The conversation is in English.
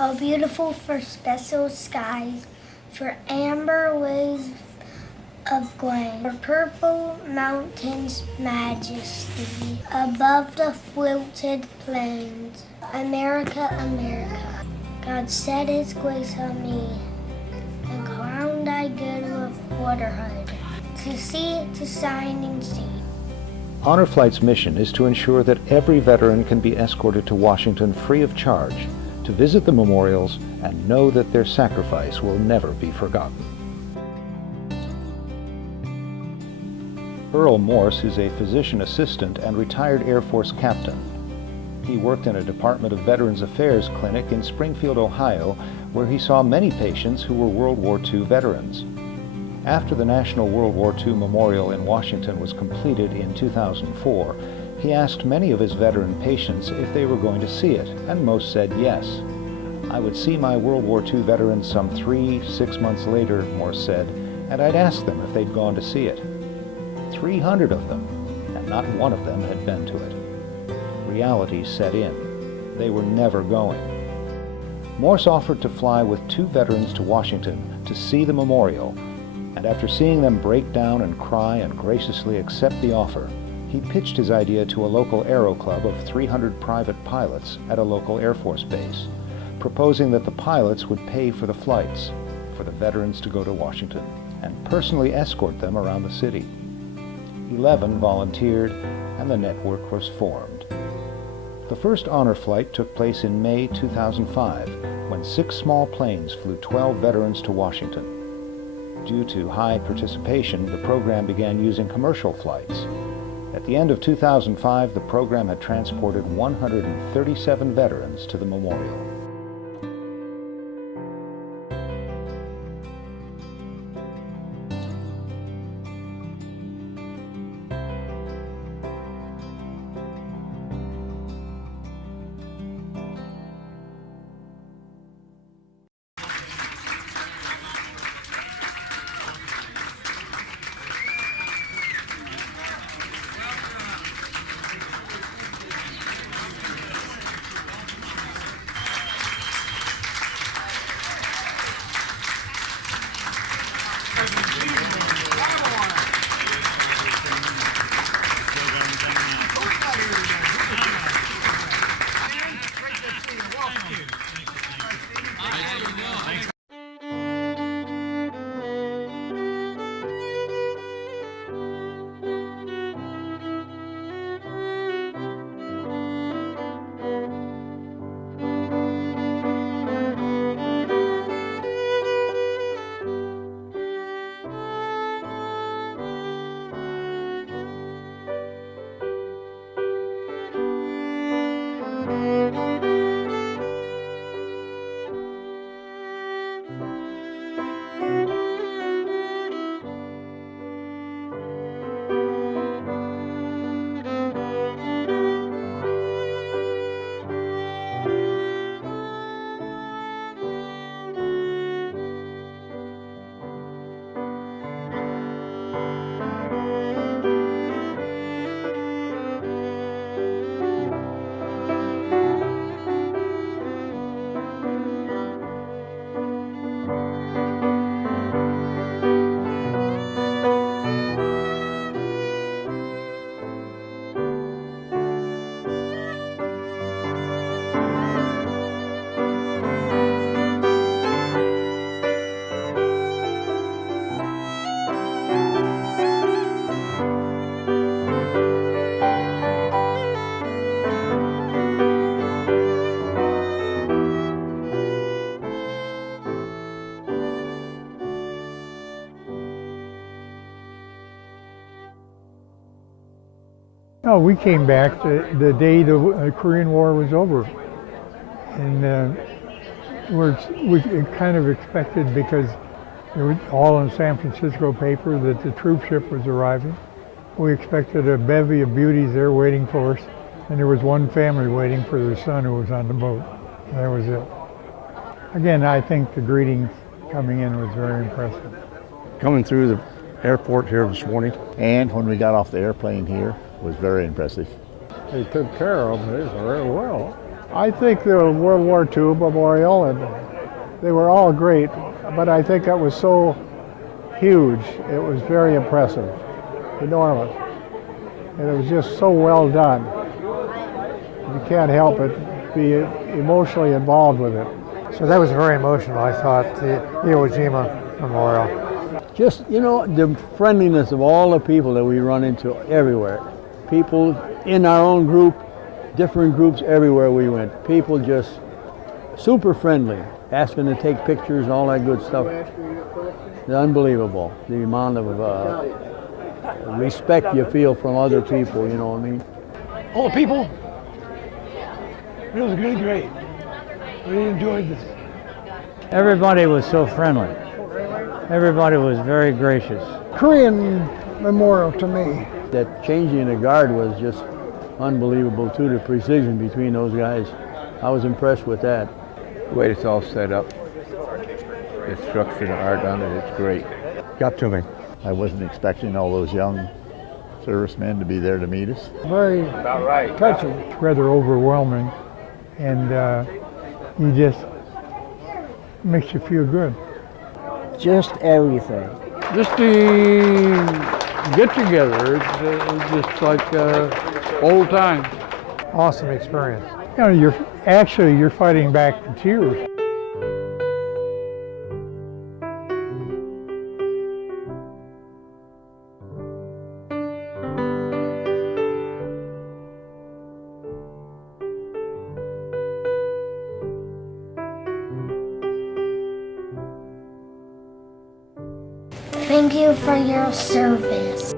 Oh, beautiful for special skies, for amber waves of grain, for purple mountains' majesty, above the wilted plains. America, America, God set his grace on me, and crowned thy good with waterhood, to sea, to shining sea. Honor Flight's mission is to ensure that every veteran can be escorted to Washington free of charge, to visit the memorials and know that their sacrifice will never be forgotten. Earl Morse is a physician assistant and retired Air Force captain. He worked in a Department of Veterans Affairs clinic in Springfield, Ohio, where he saw many patients who were World War II veterans. After the National World War II Memorial in Washington was completed in 2004, he asked many of his veteran patients if they were going to see it, and most said yes. I would see my World War II veterans some 3-6 months later, Morse said, and I'd ask them if they'd gone to see it. 300 of them, and not one of them had been to it. Reality set in. They were never going. Morse offered to fly with 2 veterans to Washington to see the memorial, and after seeing them break down and cry and graciously accept the offer, he pitched his idea to a local aero club of 300 private pilots at a local Air Force base, proposing that the pilots would pay for the flights for the veterans to go to Washington and personally escort them around the city. 11 volunteered, and the network was formed. The first honor flight took place in May 2005, when 6 small planes flew 12 veterans to Washington. Due to high participation, the program began using commercial flights. At the end of 2005, the program had transported 137 veterans to the memorial. No, we came back the day the Korean War was over, and we kind of expected, because it was all in San Francisco paper, that the troop ship was arriving. We expected a bevy of beauties there waiting for us, and there was one family waiting for their son who was on the boat. That was it. Again, I think the greetings coming in was very impressive. Coming through the airport here this morning, and when we got off the airplane here, was very impressive. They took care of us very well. I think the World War II memorial, and they were all great, but I think that was so huge. It was very impressive, enormous, and it was just so well done. You can't help it, be emotionally involved with it. So that was very emotional, I thought, the Iwo Jima Memorial. Just, you know, the friendliness of all the people that we run into everywhere. People in our own group, different groups everywhere we went. People just super friendly, asking to take pictures, all that good stuff. It's unbelievable, the amount of respect you feel from other people, you know what I mean? All the people, it was really great. Really enjoyed this. Everybody was so friendly. Everybody was very gracious. Korean memorial to me. That changing the guard was just unbelievable too, the precision between those guys. I was impressed with that. The way it's all set up, the structure, the art on it, it's great. Got to me. I wasn't expecting all those young servicemen to be there to meet us. Very touching. It's rather overwhelming, and you just makes you feel good. Just everything. Just the get-together, it's just like old times. Awesome experience. You know, you're fighting back the tears. Thank you for your service.